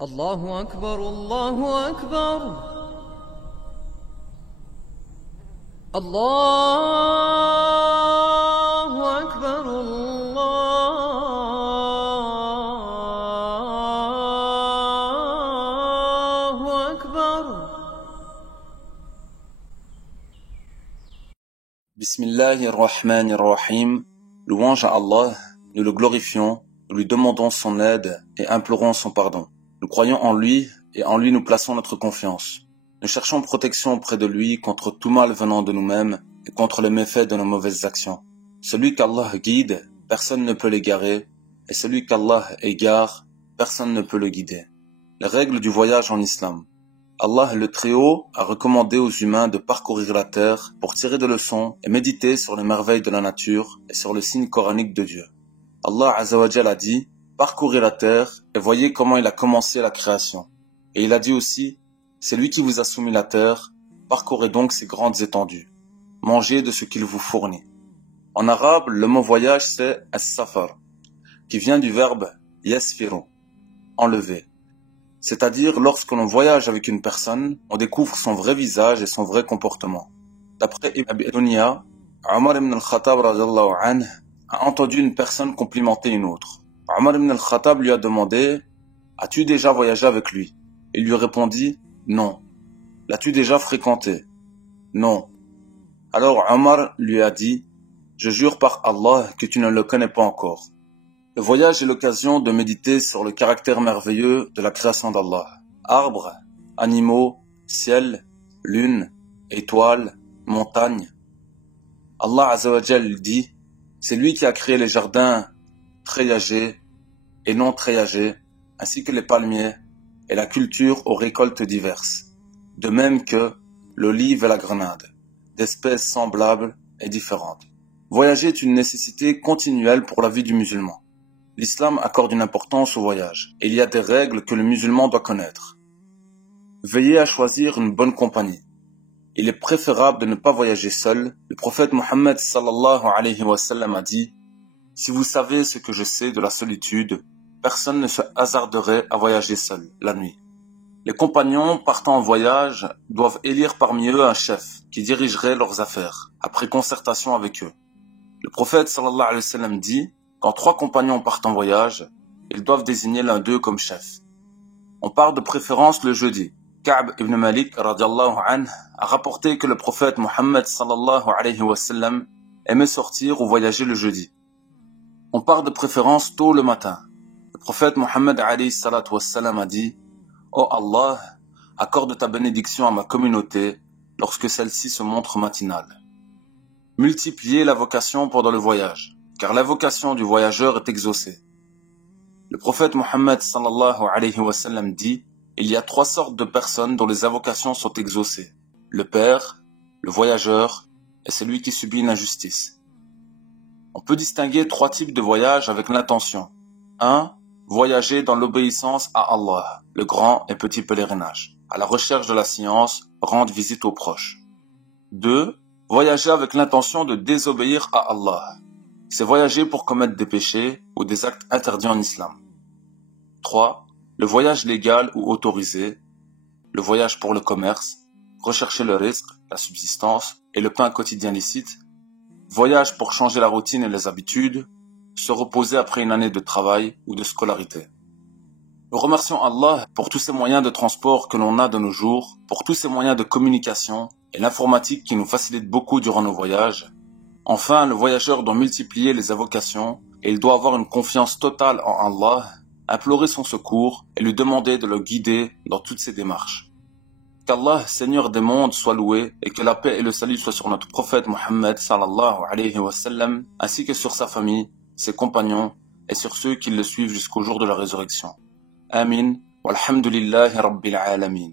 الله أكبر الله أكبر الله أكبر الله أكبر. Bismillahirrahmanirrahim. Louange à Allah, nous le glorifions, nous lui demandons son aide et implorons son pardon. Nous croyons en lui et en lui nous plaçons notre confiance. Nous cherchons protection auprès de lui contre tout mal venant de nous-mêmes et contre les méfaits de nos mauvaises actions. Celui qu'Allah guide, personne ne peut l'égarer, et celui qu'Allah égare, personne ne peut le guider. Les règles du voyage en islam. Allah le Très-Haut a recommandé aux humains de parcourir la terre pour tirer des leçons et méditer sur les merveilles de la nature et sur le signe coranique de Dieu. Allah Azzawajal a dit « Parcourez la terre et voyez comment il a commencé la création. » Et il a dit aussi « C'est lui qui vous a soumis la terre, parcourez donc ses grandes étendues. Mangez de ce qu'il vous fournit. » En arabe, le mot voyage c'est « as-safar » qui vient du verbe « yasfiru » enlever. C'est-à-dire, lorsque l'on voyage avec une personne, on découvre son vrai visage et son vrai comportement. D'après Ibn Abi Dunya, Omar ibn al-Khattab radiyallahu anhu a entendu une personne complimenter une autre. Omar ibn al-Khattab lui a demandé « As-tu déjà voyagé avec lui ?» Il lui répondit « Non. » « L'as-tu déjà fréquenté ?» ?»« Non. » Alors Omar lui a dit « Je jure par Allah que tu ne le connais pas encore. » Le voyage est l'occasion de méditer sur le caractère merveilleux de la création d'Allah. Arbres, animaux, ciel, lune, étoiles, montagnes. Allah Azzawajal dit « C'est lui qui a créé les jardins treillagés et non treillagés, ainsi que les palmiers et la culture aux récoltes diverses, de même que l'olive et la grenade, d'espèces semblables et différentes. » Voyager est une nécessité continuelle pour la vie du musulman. L'islam accorde une importance au voyage, et il y a des règles que le musulman doit connaître. Veillez à choisir une bonne compagnie. Il est préférable de ne pas voyager seul. Le prophète Mohammed sallallahu alayhi wa sallam a dit « Si vous savez ce que je sais de la solitude, personne ne se hasarderait à voyager seul la nuit. » Les compagnons partant en voyage doivent élire parmi eux un chef qui dirigerait leurs affaires, après concertation avec eux. Le prophète sallallahu alayhi wa sallam dit « Quand 3 compagnons partent en voyage, ils doivent désigner l'un d'eux comme chef. » On part de préférence le jeudi. Ka'b ibn Malik radiyallahu anhu a rapporté que le prophète Mohammed sallallahu alayhi wa sallam aimait sortir ou voyager le jeudi. On part de préférence tôt le matin. Le prophète Mohammed alayhi salatu wa sallam a dit « Oh Allah, accorde ta bénédiction à ma communauté lorsque celle-ci se montre matinale. » Multipliez la vocation pendant le voyage, car la vocation du voyageur est exaucée. Le prophète Mohammed sallallahu alayhi wa sallam dit « Il y a 3 sortes de personnes dont les avocations sont exaucées. Le père, le voyageur et celui qui subit une injustice. » On peut distinguer 3 types de voyage avec l'intention. 1. Voyager dans l'obéissance à Allah, le grand et petit pèlerinage, à la recherche de la science, rendre visite aux proches. 2. Voyager avec l'intention de désobéir à Allah. C'est voyager pour commettre des péchés ou des actes interdits en islam. 3. Le voyage légal ou autorisé, le voyage pour le commerce, rechercher le risque, la subsistance et le pain quotidien licite, voyage pour changer la routine et les habitudes, se reposer après une année de travail ou de scolarité. Nous remercions Allah pour tous ces moyens de transport que l'on a de nos jours, pour tous ces moyens de communication et l'informatique qui nous facilite beaucoup durant nos voyages. Enfin, le voyageur doit multiplier les avocations et il doit avoir une confiance totale en Allah, implorer son secours et lui demander de le guider dans toutes ses démarches. Qu'Allah, Seigneur des mondes, soit loué et que la paix et le salut soient sur notre prophète Mohammed sallallahu alayhi wa sallam, ainsi que sur sa famille, ses compagnons et sur ceux qui le suivent jusqu'au jour de la résurrection. Amin. Walhamdulillahi rabbil alamin.